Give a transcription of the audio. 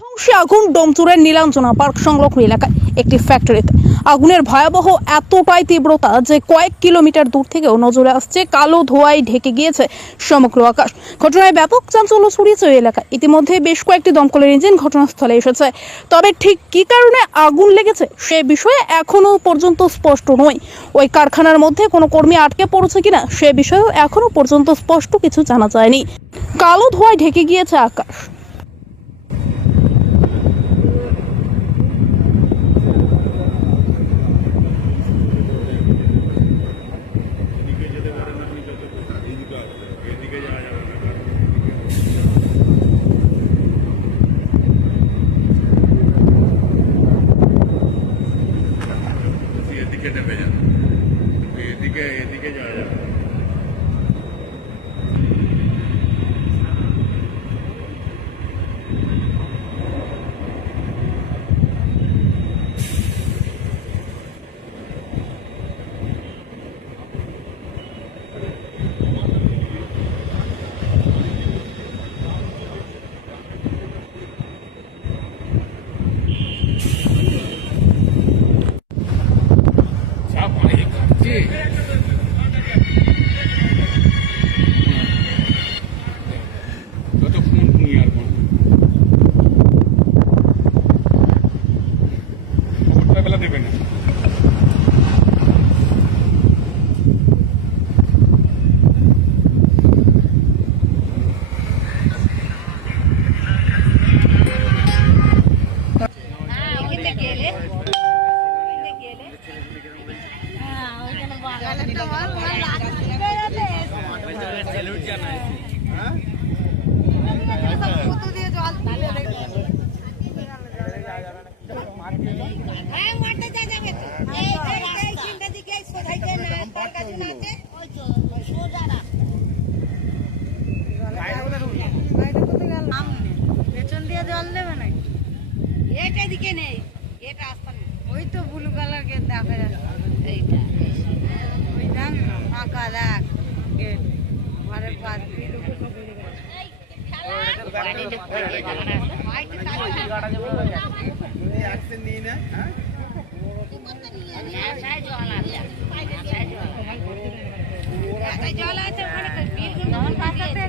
ধ্বংসী আগুন ডোমচুরের নীলাঞ্জনা পার্ক সংলগ্ন এলাকায় একটি ফ্যাক্টরিতে। আগুনের ভয়াবহ এতটাই তীব্রতা যে কয়েক কিলোমিটার দূর থেকেও নজরে আসছে, কালো ধোঁয়ায় ঢেকে গিয়েছে সমগ্র আকাশ। ঘটনায় ব্যাপক চাঞ্চল্য ছড়িয়েছে ওই এলাকায়। ইতিমধ্যে বেশ কয়েকটি দমকলের ইঞ্জিন ঘটনাস্থলে এসেছে। তবে ঠিক কি কারণে আগুন লেগেছে সে বিষয়ে এখনও পর্যন্ত স্পষ্ট নয়। ওই কারখানার মধ্যে কোনো কর্মী আটকে পড়েছে কিনা সে বিষয়েও এখনও পর্যন্ত স্পষ্ট কিছু জানা যায়নি। কালো ধোঁয়ায় ঢেকে গিয়েছে আকাশ। তুই এদিকে নেমে যা এদিকে এদিকে যাওয়া যাবে বাগানটা বল স্যালুট জানাই হ্যাঁ কত দিয়ে জল দিলে হ্যাঁ মাঠে যা যাবে তো এই এই এই চিন্তা দিকে সোধাইতে না তার কাছে না আছে ওই তো সোজা না পেছন দিয়ে জল দেবে নাকি এটা দিকে নেই এটা নেই। ওই তো ব্লু কালার গেট দেখা যাচ্ছে। এইটা। ওই দেখ না ফাঁকা দেখ গেট ঘরের পাশ জল আছে ওখানে পাশাতে